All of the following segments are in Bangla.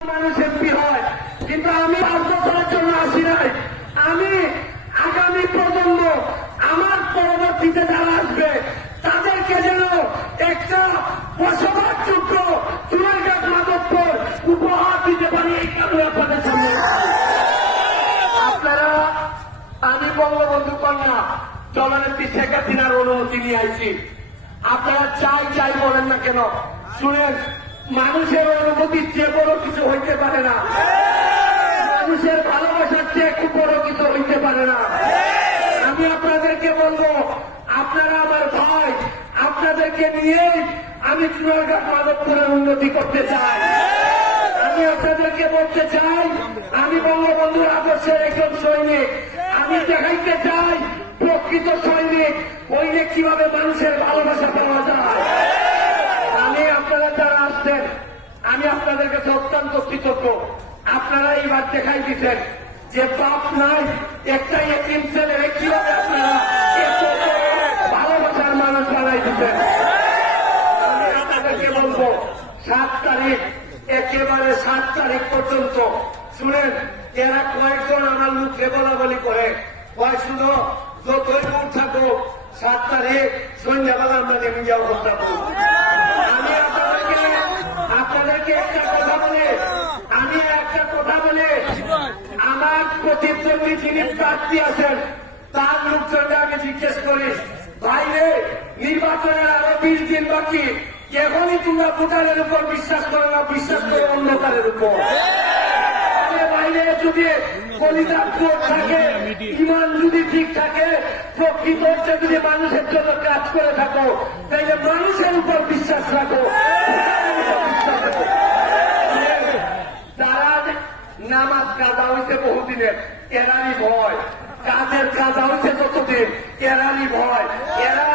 মানুষ এমপি হয়, কিন্তু আমি 5 বছরের জন্য আসি নাই। আমি আগামী প্রজন্ম, আমার পরবর্তীতে যারা আসবে তাদেরকে যেন একটা বসবাসযোগ্য চুয়াডাঙ্গা মাধবপুর উপহার দিতে পারি, এই কারণে আপনাদের সামনে। আপনারা, আমি বঙ্গবন্ধু কন্যা জননেত্রী শেখ হাসিনার অনুমতি নিয়ে আইছি। আপনারা চাই চাই বলেন না কেন, শুনেন, মানুষের অনুমতি চেয়ে বড় কিছু হইতে পারে না, মানুষের ভালোবাসার চেয়ে খুব বড় কিছু হইতে পারে না। আমি আপনাদেরকে বলবো, আপনারা আমার ভাই, আপনাদেরকে নিয়েই আমি চুয়াডাঙ্গা মাধবপুরের উন্নতি করতে চাই। আমি আপনাদেরকে বলতে চাই, আমি বঙ্গবন্ধুর আদর্শের একজন সৈনিক। আমি দেখাইতে চাই প্রকৃত সৈনিক হইলে কিভাবে মানুষের ভালোবাসা পাওয়া যায়। আমি আপনারা যারা আসছেন, আমি আপনাদের কাছে অত্যন্ত কৃতজ্ঞ। আপনারা এইবার দেখাই দিচ্ছেন যে বাপ নাই, একটা এতিম ছেলে কিভাবে আপনারা ভালোবাসার মানুষ বানাই দিচ্ছেন। আমি আপনাদেরকে বলবো, 7 তারিখ, একেবারে 7 তারিখ পর্যন্ত শুনেন, এরা কয়েকজন আমার মুখে বলা বলি করে, কয় শুনো, যতই দূর থাকো 7 তারিখ সন্ধ্যাবেলা আমরা নেমে যাওয়া করতে পারবো। আমি আপনাদেরকে একটা কথা বলে, আমার প্রতিদ্বন্দ্বী যিনি প্রার্থী আছেন তার লোকজনকে আমি জিজ্ঞেস করি, বাইরে নির্বাচনের আরো 20 দিন বাকি, এখনই তোমরা ভোটারের উপর বিশ্বাস করো না, বিশ্বাস করো অন্ধকারের উপর। বাইরে যদি কলিজার জোর থাকে, ইমান যদি ঠিক থাকে, প্রকৃত যদি মানুষের জন্য কাজ করে থাকো, তাইলে মানুষের উপর বিশ্বাস রাখো। যারা নামাজ কাজা হইছে বহুদিনের, এরারই ভয়, কাজের কাজা হইছে যতদিন, এরারই ভয়। এরা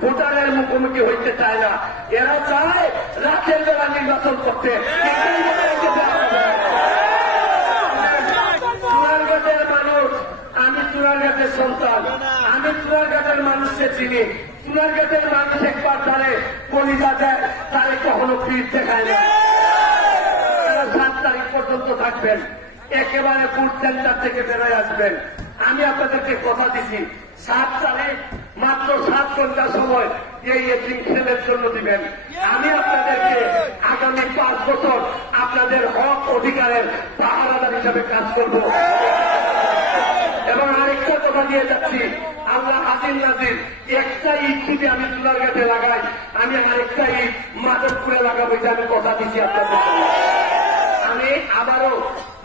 ভোটারের মুখোমুখি হইতে চায় না, এরা চায় রাতের বেলা নির্বাচন করতে। চুয়াডাঙ্গার মানুষ, আমি চুয়াডাঙ্গার সন্তান, আমি চুয়াডাঙ্গার মানুষকে চিনি। চুয়াডাঙ্গার মানুষ একবার তারে কলিজা দেয়, তারে কখনো ফির দেখায় না। 7 তারিখ পর্যন্ত থাকবেন, একেবারে ফুড সেন্টার থেকে বেরোয় আসবেন। আমি আপনাদেরকে কথা দিচ্ছি, 7 তারিখ মাত্র 7 ঘন্টা সময় এই এতিম ছেলের জন্য দিবেন। আমি আপনাদেরকে আগামী 5 বছর আপনাদের হক অধিকারের পাহারাদার হিসাবে কাজ করব। এবং আরেকটা কথা দিয়ে যাচ্ছি, আল্লাহ হাজির নাজির, একটা ইট যদি আমি চুয়াডাঙ্গাতে লাগাই, আমি আরেকটা ইট মাধবপুরে লাগাবো, যে আমি কথা দিচ্ছি আপনাদের। আমি আবারও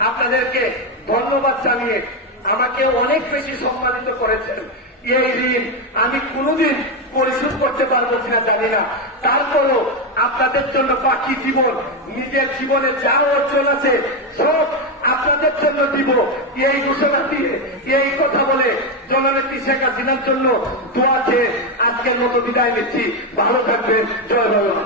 আপনাদেরকে ধন্যবাদ জানিয়ে, আমাকে অনেক বেশি সম্মানিত করেছেন। এই ঋণ আমি কোনোদিন পরিশোধ করতে পারবো কিনা জানি না, তারপরও আপনাদের জন্য বাকি জীবন, নিজের জীবনে যা অর্জন আছে সব আপনাদের জন্য দিব, এই ঘোষণা দিয়ে, এই কথা বলে জননেত্রী শেখ হাসিনার জন্য দোয়া চেয়ে আজকের মতো বিদায় নিচ্ছি। ভালো থাকবেন। জয় বাংলা।